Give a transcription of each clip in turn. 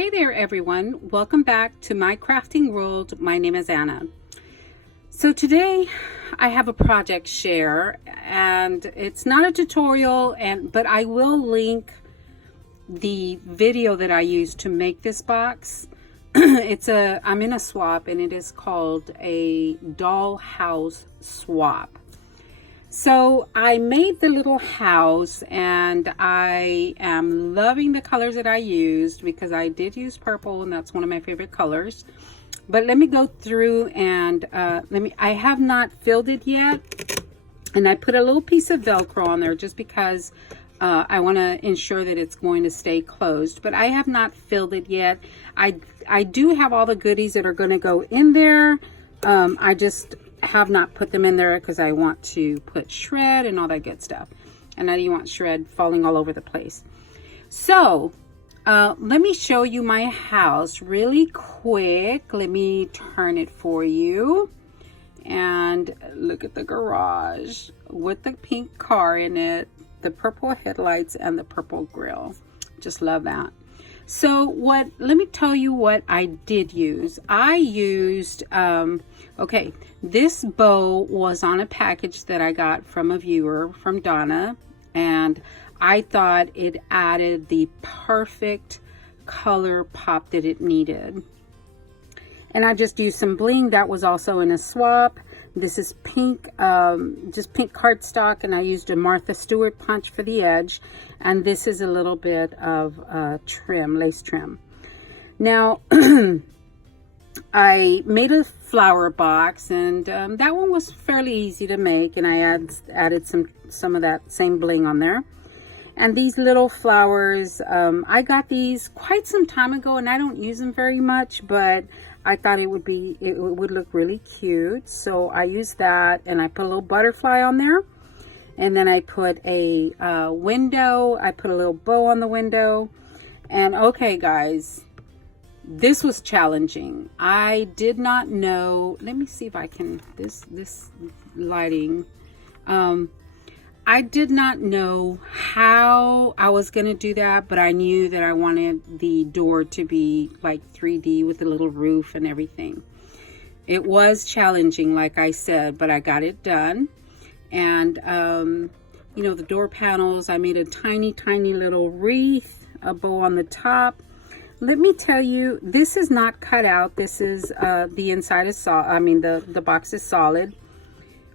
Hey there everyone, welcome back to my crafting world. My name is Anna. So today I have a project share, and it's not a tutorial, but I will link the video that I used to make this box. I'm in a swap, and it is called a dollhouse swap. So I made the little house, and I am loving the colors that I used because I did use purple, and that's one of my favorite colors. But let me go through and I have not filled it yet, and I put a little piece of Velcro on there just because I want to ensure that it's going to stay closed. But I have not filled it yet. I do have all the goodies that are going to go in there. I just have not put them in there because I want to put shred and all that good stuff, and I don't want shred falling all over the place. So let me show you my house really quick. Let me turn it for you, and look at the garage with the pink car in it, the purple headlights, and the purple grill. Just love that. So let me tell you what I did use. I used, okay, this bow was on a package that I got from a viewer, from Donna, and I thought it added the perfect color pop that it needed. And I just used some bling that was also in a swap. This is pink, just pink cardstock, and I used a Martha Stewart punch for the edge. And this is a little bit of trim, lace trim. Now, I made a flower box, and that one was fairly easy to make, and I added some of that same bling on there. And these little flowers, I got these quite some time ago, and I don't use them very much, but I thought it would look really cute. So I used that, and I put a little butterfly on there. And then I put a window. I put a little bow on the window. And okay, guys, this was challenging. I did not know. Let me see if I can, this lighting. I did not know how I was going to do that, but I knew that I wanted the door to be like 3D with a little roof and everything. It was challenging, like I said, but I got it done. And, you know, the door panels, I made a tiny, tiny little wreath, a bow on the top. Let me tell you, this is not cut out. This is, the inside is solid. I mean, the box is solid.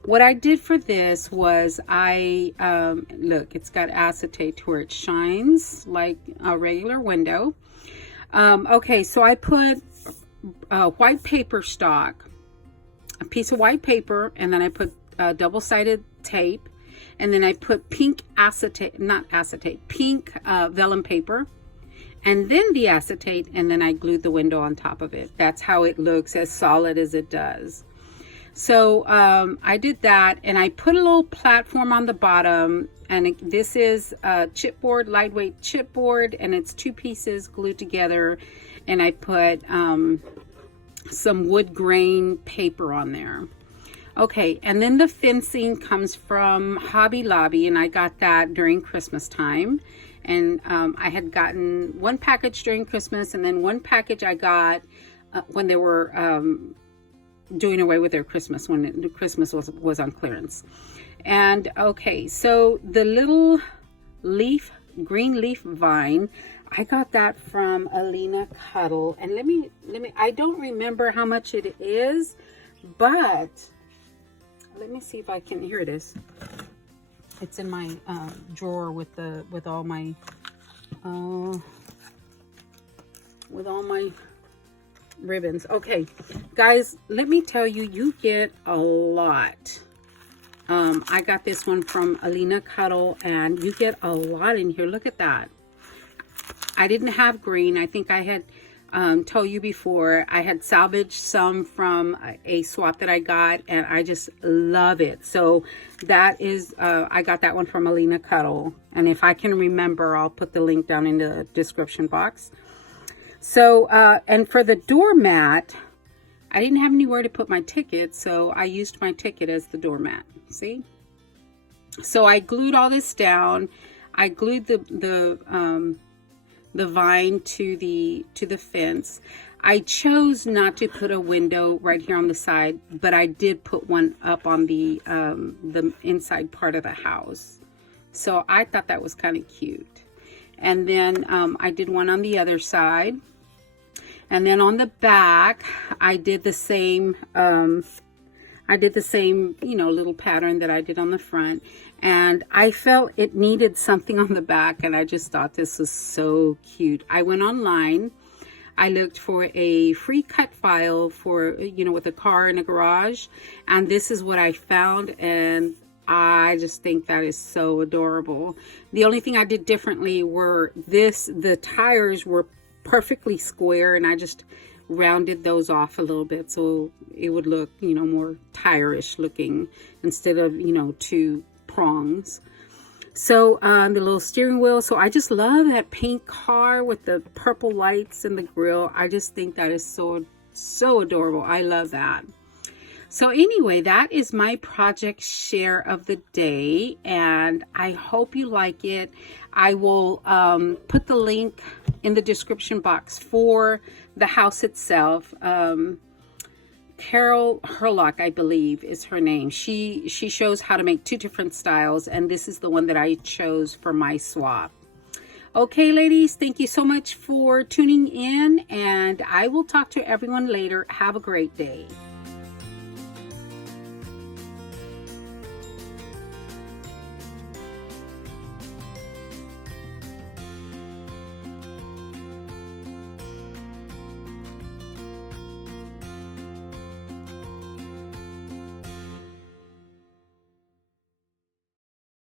What I did for this was look, it's got acetate to where it shines like a regular window. Okay, so I put white paper stock, a piece of white paper, and then I put double-sided tape, and then I put pink pink vellum paper, and then the acetate, and then I glued the window on top of it. That's how it looks, as solid as it does. So I did that, and I put a little platform on the bottom, and this is chipboard, lightweight chipboard, and it's 2 pieces glued together, and I put some wood grain paper on there. Okay, and then the fencing comes from Hobby Lobby, and I got that during Christmas time. And I had gotten one package during Christmas, and then one package I got when they were doing away with their Christmas, when the Christmas was on clearance. And okay, so the little green leaf vine, I got that from Alina Cuddle. And let me, I don't remember how much it is, but let me see if I can, here it is. It's in my drawer with all my ribbons. Okay, guys, let me tell you, you get a lot. I got this one from Alina Cuddle, and you get a lot in here. Look at that. I didn't have green. I think I had told you before, I had salvaged some from a swap that I got, and I just love it. So that is, I got that one from Alina Cuddle, and if I can remember, I'll put the link down in the description box. So, and for the doormat, I didn't have anywhere to put my ticket, so I used my ticket as the doormat. See? So I glued all this down. I glued the the vine to the fence. I chose not to put a window right here on the side, but I did put one up on the inside part of the house. So I thought that was kind of cute. And then I did one on the other side. And then on the back, I did the same, you know, little pattern that I did on the front. And I felt it needed something on the back, and I just thought this was so cute. I went online. I looked for a free cut file for, you know, with a car in a garage. And this is what I found, and I just think that is so adorable. The only thing I did differently were the tires were perfectly square, and I just rounded those off a little bit so it would look, you know, more tire-ish looking instead of, you know, two prongs. So the little steering wheel. So I just love that pink car with the purple lights and the grill. I just think that is so adorable. I love that. So anyway, that is my project share of the day, and I hope you like it. I will put the link in the description box for the house itself. Carol Herlock, I believe, is her name. She shows how to make 2 different styles, and this is the one that I chose for my swap. Okay, ladies, thank you so much for tuning in, and I will talk to everyone later. Have a great day.